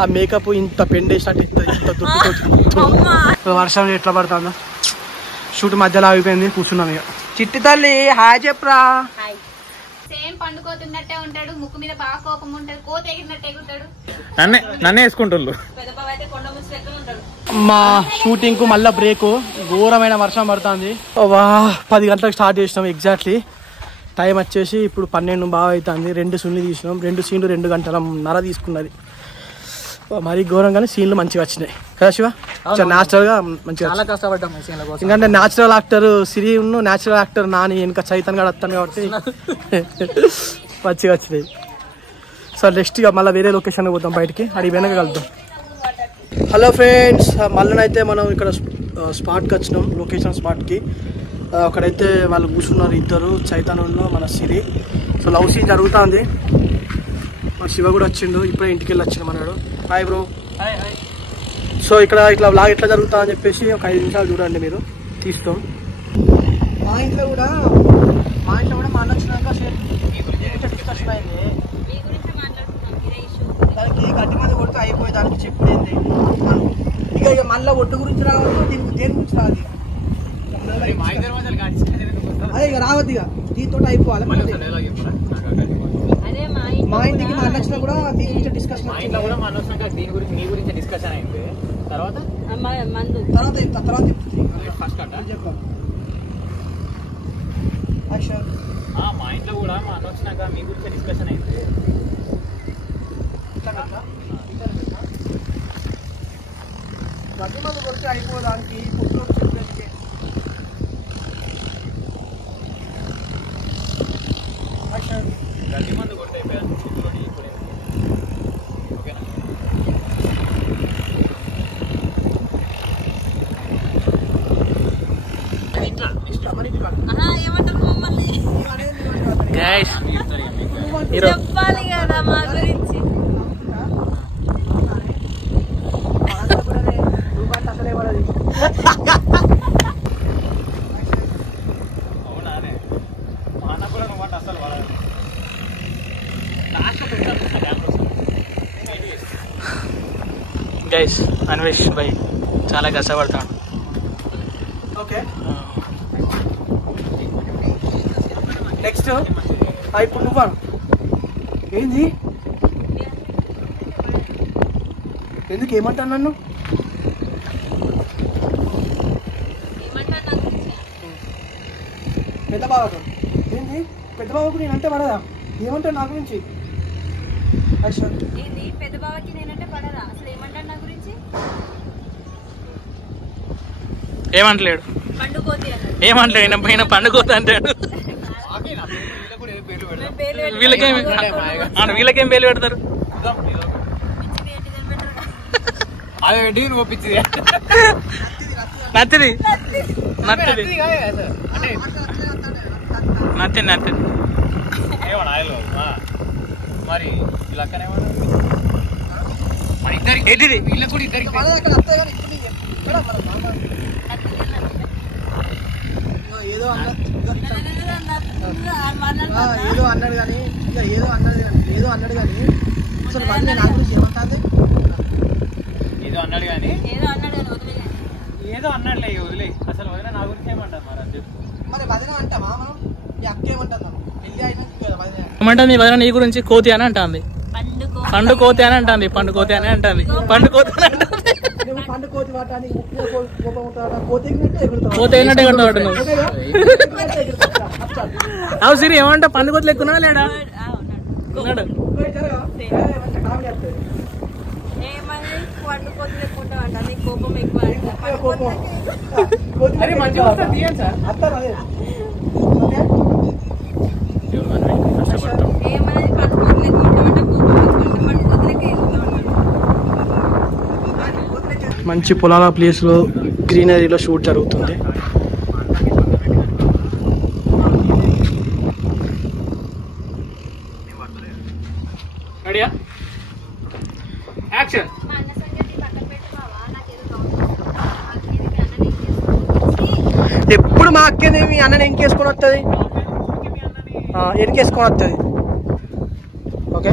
ఆ మేకప్ ఇంత పెండేసినట్టు ఇంత దుడ్డు వర్షం ఎట్లా పడుతుందో షూట్ మధ్యలో ఆగిపోయింది కూర్చున్నాం ఇక చిట్టి తల్లి హాయ్ చెప్పరా సేమ్ పండుకోతున్నట్టే ఉంటాడు ముక్కు మీద బాగా కోపం ఉంటాడు కోత ఎగిరినట్టే ఉంటాడు నన్నే వేసుకుంటున్నారు మా షూటింగ్ కు మళ్ళా బ్రేక్ ఘోరమైన వర్షం పడుతుంది 10 గంటలకు స్టార్ట్ చేసినాం ఎగ్జాక్ట్లీ టైం వచ్చేసి ఇప్పుడు 12 బాగా అవుతుంది 2 సీన్లు తీసినాం 2 సీన్లు 2 గంటలన్నర తీసుకున్నది మరీ ఘోరంగానే సీన్లు మంచిగా వచ్చినాయి కదా శివ న్యాచురల్ గా మంచిగా చాలా కష్టపడ్డాం ఎందుకంటే న్యాచురల్ యాక్టర్ సిరి న్యాచురల్ యాక్టర్ నాని వెనక చైతన్ గారు వస్తాను కాబట్టి మంచిగా వచ్చినాయి సార్ నెక్స్ట్ ఇక మళ్ళీ వేరే లొకేషన్ పోతాం బయటికి అది వెనక కలుద్దాం హలో ఫ్రెండ్స్ మళ్ళీనైతే మనం ఇక్కడ స్పాట్కి వచ్చినాం లొకేషన్ స్పాట్కి అక్కడైతే వాళ్ళు కూర్చున్నారు ఇద్దరు చైతన్ మన సిరి సో లవ్ సీన్ జరుగుతుంది మా శివ కూడా వచ్చిండు ఇప్పుడే ఇంటికి వెళ్ళి వచ్చిండు మనడు హాయ్ బ్రో సో ఇక్కడ ఇట్లా వ్లాగ్ ఎట్లా జరుగుతా అని చెప్పేసి ఒక 5 నిమిషాలు చూడండి మీరు తీస్తాం మా ఇంట్లో కూడా మా అన్న వచ్చినాక డిస్కషన్ అయింది దానికి గట్టి మంది కొడుతూ అయిపోయి దానికి చెప్పుడేంది ఇక మళ్ళీ ఒడ్డు గురించి రావద్దు దేని గురించి రాదు అదే ఇక రావద్దు ఇక దీంతో అయిపోవాలి మా ఇంటికి మా అన్న వచ్చినా కూడా దీని గురించి డిస్కషన్ డిస్కషన్ అయింది తర్వాత మా ఇంట్లో కూడా మా అన్న వచ్చినాక మీ గురించి డిస్కషన్ అయింది గట్టి మంది కొడితే అయిపోదానికి పుట్టు చెప్పేది గట్టి మంది కొడితే అయిపోయాను చెప్పాలి కదా మా గురించి అవునానే మా అన్న కూడా నువ్వు అసలు గైస్ అన్వేష్ భాయ్ చాలా కష్టపడతాడు ఓకే నెక్స్ట్ ఇప్పుడు నువ్వు ఏంది ఎందుకు ఏమంటాను నన్ను పెద్ద బావకు ఏంది పెద్ద బావకు నేనంటే పడదా ఏమంటాడు నా గురించి పెద్ద బావకి నేనంటే పడదా అసలు ఏమంటాడు నా గురించి ఏమంటలేడు ఏమంటలేడు పైన పండుకోత అంటాడు వీళ్ళకేం పేర్లు పెడతారు అదేంటి నువ్వు ఒప్పించింది నత్తిది నత్తిది నత్తి నత్తి ఏమన్నా మరి ఇలా మరి ఇద్దరికి ఏంటిది వీళ్ళకి కూడా ఇద్దరికి ఏదో అన్నాడు కానీ ఏదో అన్నాడు కానీ అసలు వదిలే నా గురించి ఏమంటుంది ఏదో అన్నాడులే వదిలే అసలు వదిలే నా గురించి ఏమంటారు మరి వదిన అంటామా మనం ఈ అక్క ఏమంటాం పెళ్లి అయినా ఏమంటుంది వదిన నీ గురించి కోతి అని అంటుంది పండు కోతి అని అంటుంది పండు కోతి అని అంటుంది పండు కోతి అని అంటుంది కోతి అయినట్టు ఎగురుతాడు నువ్వు అవు సిరి ఏమంటా పండు కోతి లెక్కున్నా లేడా ఉన్నాడు మంచి పొలాల ప్లేస్ లో గ్రీనరీలో షూట్ జరుగుతుంది రెడీయా యాక్షన్ ఎప్పుడు మా అక్కేది మీ అన్నని ఎంకేసుకొని వస్తుంది ఎనికేసుకొని వస్తుంది ఓకే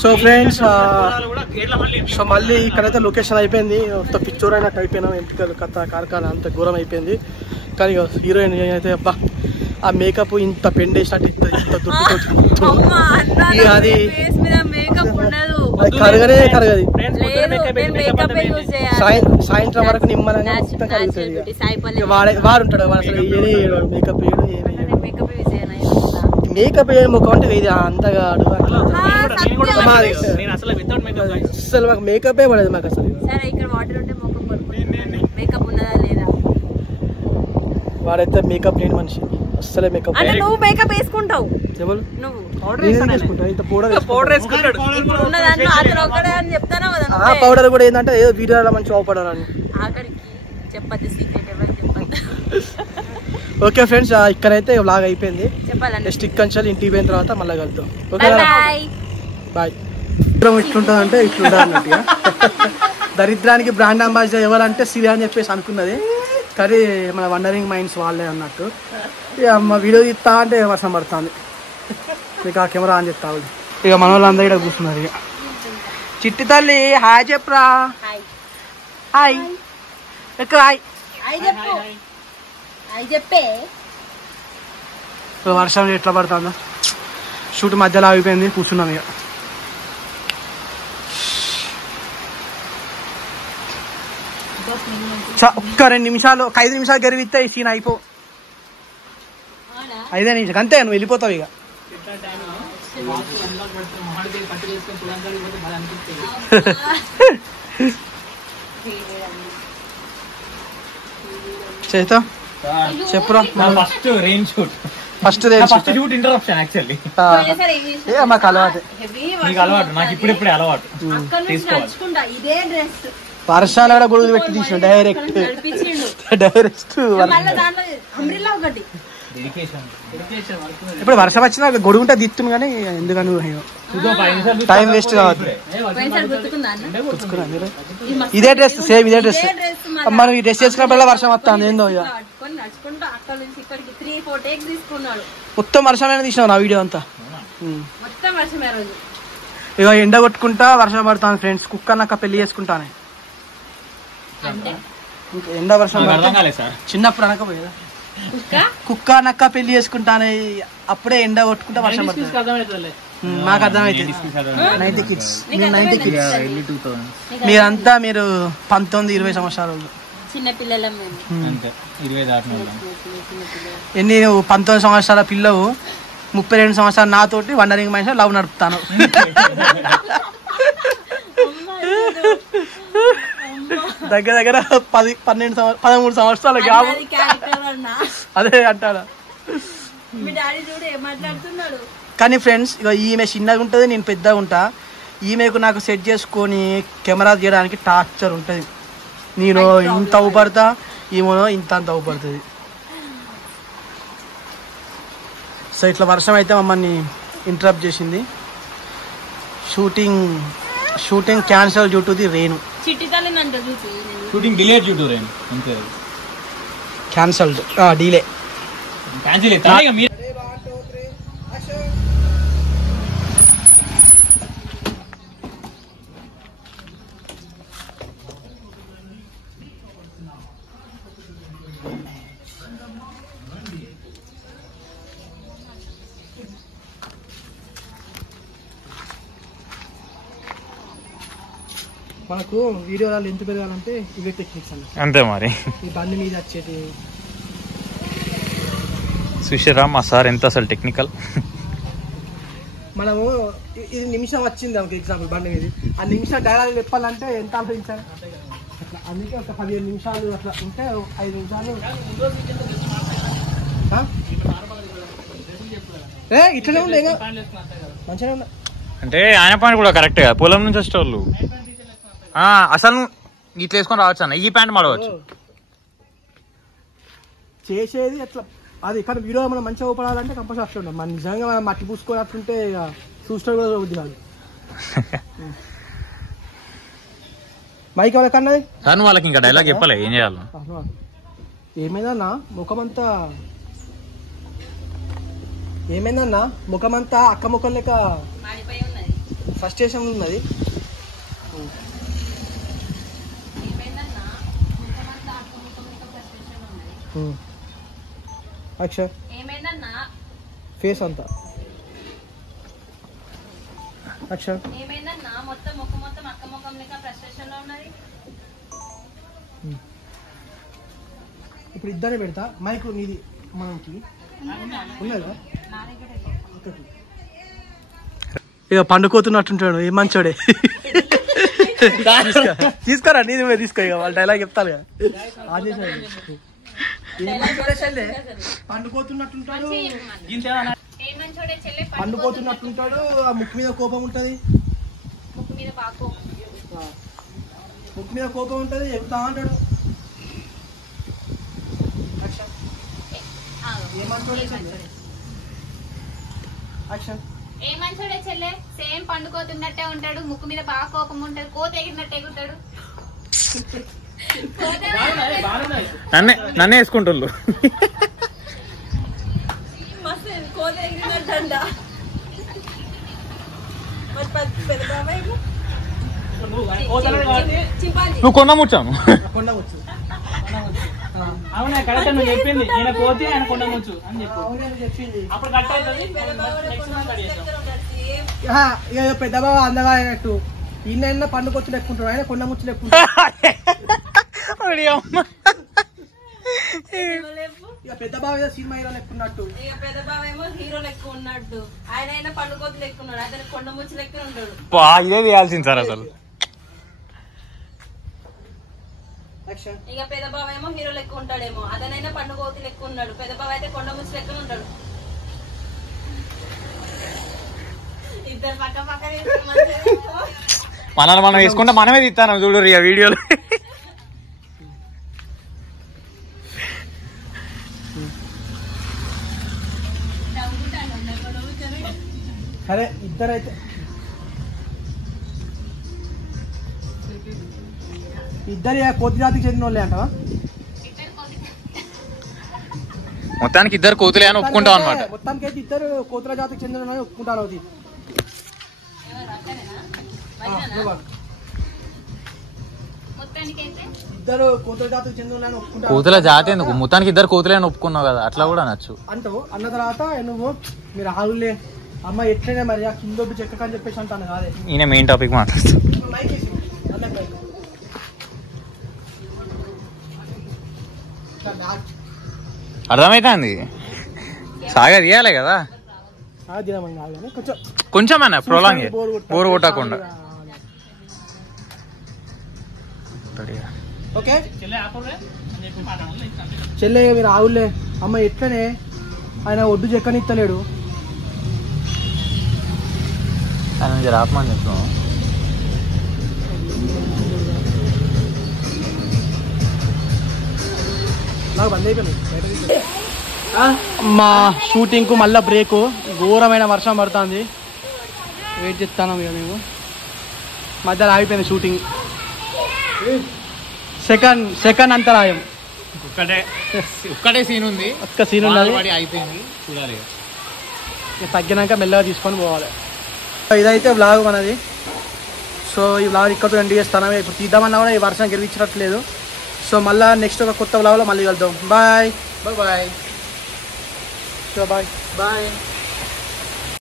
సో ఫ్రెండ్స్ సో మళ్ళీ ఇక్కడైతే లొకేషన్ అయిపోయింది. మొత్తం పిక్చర్ అయినట్టు అయిపోయినాం. ఎంపికలు కథ కార్ఖాన అంత ఘోరం అయిపోయింది. కానీ హీరోయిన్ అయితే అబ్బా ఆ మేకప్ ఇంత పెండేసినట్టు ఇంత అది కరగనే కరగది. సాయంత్రం వరకు నిమ్మలంగా మొత్తం కరుగుతుంది. వాడు ఉంటాడు అసలు మేకప్ మేకప్ వేయడం ముఖం అంటే ఇది అంతగా అసలు మాకు మేకప్ పడదు మాకు అసలు. వాడైతే మేకప్ లేని మనిషి అసలే మేకప్. మేకప్ వేసుకుంటావు పౌడర్ కూడా ఏంటంటే ఏదో వీడియోలో మంచి అవపడాలని. ఓకే ఫ్రెండ్స్ ఇక్కడైతే వ్లాగ్ అయిపోయింది. నెక్స్ట్ ఇక్కడ ఇంటికి పోయిన తర్వాత మళ్ళీ కలుద్దాం. Okay bye. ఇట్లుంటుంది అంటే ఇట్లుంటుంది అన్నట్టుగా. దరిద్రానికి బ్రాండ్ అంబాసిడర్ ఎవరంటే సిరియా అని చెప్పేసి అనుకున్నది. కానీ మన వండరింగ్ మైండ్స్ వాళ్ళే అన్నట్టు. ఇక మా వీడియో తీస్తా అంటే వర్షం పడుతుంది. మీకు ఆ కెమెరా అని చెప్తా. ఇక మన వాళ్ళందరూ ఇక్కడ కూర్చున్నారు. ఇక చిట్టి తల్లి హాయ్ చెప్పరా. హాయ్ ఎక్కడ హాయ్ చెప్పే. వర్షం ఎట్లా పడుతుందో షూట్ మధ్యలో ఆగిపోయింది. కూర్చున్నాం ఇక. ఒక్క 2 నిమిషాలు 5 నిమిషాలు గరివిస్తే ఈ సీన్ అయిపో. 5 నిమిషాలు అంతే నువ్వు వెళ్ళిపోతావు ఇక. చేత చెప్పురా. First rain shoot first shoot interruption actually మాకు అలవాటు. నీకు అలవాటు, నాకు ఇప్పుడిప్పుడే అలవాటు. వర్షాలు కూడా గొడుగులు పెట్టి తీసిన డైరెక్ట్. ఇప్పుడు వర్షం వచ్చినా గొడుగు ఉంటే దిత్తును కానీ ఎందుకని టైం వేస్ట్ కావద్దు. ఇదే డ్రెస్ సేమ్ ఇదే డ్రెస్. మనం ఈ డ్రెస్ వేసుకున్నప్పుడు వర్షం వస్తుంది ఏందో. ఇక మొత్తం వర్షమైన తీసినావు నా వీడియో అంతా. ఇక ఎండ కొట్టుకుంటా వర్షం పడుతుంది ఫ్రెండ్స్. కుక్క నక్క పెళ్లి చేసుకుంటానే. ఎండ వర్షం చిన్నప్పుడు అనకపోయేదా కుక్క నక్క పెళ్లి చేసుకుంటానే. అప్పుడే ఎండ కొట్టుకుంటా వర్షం పడుతుంది. మాకు అర్థమైతే 90 కిడ్స్ మీరంతా మీరు 19-20 సంవత్సరాలు ఎన్ని 19 సంవత్సరాల పిల్లవు 32 సంవత్సరాలు నాతోటి వండరింగ్ మనిషి లవ్ నడుపుతాను. దగ్గర దగ్గర 13 సంవత్సరాల గ్యాప్. అదే అంటారా. కానీ ఫ్రెండ్స్ ఇక ఈమె చిన్నగా ఉంటుంది, నేను పెద్దగా ఉంటా. ఈమెకు నాకు సెట్ చేసుకొని కెమెరా తీయడానికి టార్చర్ ఉంటుంది. నేను ఇంత అవుపడతా, ఈమెనో ఇంత అంత అవుపడుతుంది. సో ఇట్లా వర్షం అయితే మమ్మల్ని ఇంటరప్ట్ చేసింది. Shooting cancel due to the rain. Shooting delay due to rain. అంతే క్యాన్సల్డ్ డిలే క్యాన్సిల్ అవుతా. మనకు వీడియోలో ఎంత పెరగాలంటే ఇవే టెక్నిక్స్ అన్న. అంతే మరి. ఈ బండి మీద వచ్చేటి సుషరా మా సార్ ఎంత అసలు టెక్నికల్. మనము ఇది నిమిషం వచ్చింది ఒక ఎగ్జాంపుల్ బండి మీద. ఆ నిమిషం డైలాగ్ చెప్పాలంటే ఎంత ఆలోచించాలి అట్లా. అందుకే ఒక 15 నిమిషాలు అట్లా ఉంటే 5 నిమిషాలు ఇట్లనే ఉండే మంచిగా ఉన్నా. అంటే ఆయన పాయింట్ కూడా కరెక్ట్ గా. పొలం నుంచి వచ్చేవాళ్ళు అసలు ఇట్లా వేసుకొని రావచ్చు అన్న. ఈ ప్యాంట్ మాడవచ్చు చేసేది అట్లా. అది కానీ వీడియో మనం మంచిగా ఊపడాలంటే కంపల్సరీ అట్లా ఉంటాం. మన నిజంగా మనం మట్టి పూసుకొని అట్లుంటే చూస్తే కూడా వద్దు కాదు. మైక్ ఎవరికన్నది సార్ వాళ్ళకి ఇంకా డైలాగ్ చెప్పలే ఏం చేయాలి. ఏమైందన్నా ముఖమంతా అక్క ముఖం లెక్క ఫస్ట్ స్టేషన్ ఉన్నది. అక్షర్ ఫేస్ అంతా అక్షర్ ఇప్పుడు ఇద్దరే పెడతా. మైక్ నీది మనకి ఉన్నదా? ఇక పండుకోతున్నట్టుంటాడు. ఏ మంచోడే. తీసుకోరా నీది తీసుకో. ఇక వాళ్ళ డైలాగ్ చెప్తారు కదా. పండుకోతున్నట్టుంటాడు పండుకోతున్నట్టుంటాడు. ఆ ముక్కు మీద కోపం ఉంటది. ముక్కు మీద కోపం ఉంటది. చెప్తా అంటాడు. ఏ మంచోడే చెల్లె. సేమ్ పండుకోతున్నట్టే ఉంటాడు. ముక్కు మీద బాగా కోపం ఉంటది. కోత ఎగిరినట్టే ఎగురుతాడు. నన్నే వేసుకుంటుండ్రు. నువ్వు కొండ ముచ్చాను. అవునా కరెక్ట్ నువ్వు చెప్పింది. ఈయన కోతి ఆయన కొండ ముచ్చు అని చెప్పింది. అప్పుడు కట్ అవుతుంది. పెద్ద బాబా అందగా అయినట్టు ఈయన పండుకొచ్చి లెక్కుంటాడు. ఆయన కొండ ముచ్చు లెక్కుంటాడు. పెద్ద బావ సినిమా హీరో లెక్కున్నట్టు. పెద్ద బావ ఏమో హీరో లెక్క ఉన్నట్టు. ఆయన పండుకోతి లెక్కున్నాడు. అతను కొండ ముచ్చు లెక్క ఉంటాడు. ఇదే చేయాల్సింది సార్ అసలు. ఇక పెద్ద బావ ఏమో హీరో లెక్క ఉంటాడేమో. అతనైనా పండుకోతి లెక్క ఉన్నాడు. పెద్ద బావ అయితే కొండ ముచ్చు లెక్క ఉంటాడు. ఇద్దరు పక్క పక్క మనల్ని మనం వేసుకుంటే మనమే తీస్తాను చూడు ఇక వీడియోలు. సరే ఇద్దరైతే ఇద్దరు కోతి జాతికి చెందిన వాళ్ళే అంటావా? మొత్తానికి ఇద్దరు కోతులే అని ఒప్పుకుంటాం అనమాట. మొత్తానికి అయితే ఇద్దరు కోతుల జాతికి చెందిన ఒప్పుకుంటాను. అది ఇద్దరు కోతుల జాతికి చెందిన ఒప్పుకుంటారు. కోతుల జాతి ఎందుకు? మొత్తానికి ఇద్దరు కోతులే అని ఒప్పుకున్నావు కదా, అట్లా కూడా నచ్చు అంటావు. అన్న తర్వాత నువ్వు మీరు ఆగులే అమ్మ ఎట్లనే మరి ఆ కింద చెక్కని చెప్పేసి అంటాను కాదే. ఈయన మెయిన్ టాపిక్ మాట్లాడుతూ అర్థమైతుంది. సాగా తీయాలి కదా కొంచెం అన్న ప్రొలాంగ్ బోర్ కొట్టకుండా. ఓకే చెల్లె మీరు ఆవులే అమ్మ ఎట్లనే ఆయన ఒడ్డు చెక్కనిత్తలేడు. ఆయన రాపమని చెప్తాం. నాకు బంద్ అయిపోయింది. మా షూటింగ్ కు మళ్ళా బ్రేక్. ఘోరమైన వర్షం పడుతుంది. వెయిట్ చేస్తాను ఇక మేము. మధ్యలో ఆగిపోయింది షూటింగ్. సెకండ్ అంతరాయం. ఒక్కటే సీన్ ఉంది. ఒక్క సీన్ ఉన్నది. అయిపోయింది చూడాలి. తగ్గినాక మెల్లగా తీసుకొని పోవాలి. ఇదైతే వ్లాగ్ మనది. సో ఈ వ్లాగ్ ఇక్కడతో ఎండ్ చేస్తాను. ఇప్పుడు తీద్దామన్నా కూడా ఈ వర్షం గెలిపించట్లేదు. సో మళ్ళీ నెక్స్ట్ ఒక కొత్త వ్లాగ్లో మళ్ళీ కలుద్దాం. Bye bye bye. So bye bye.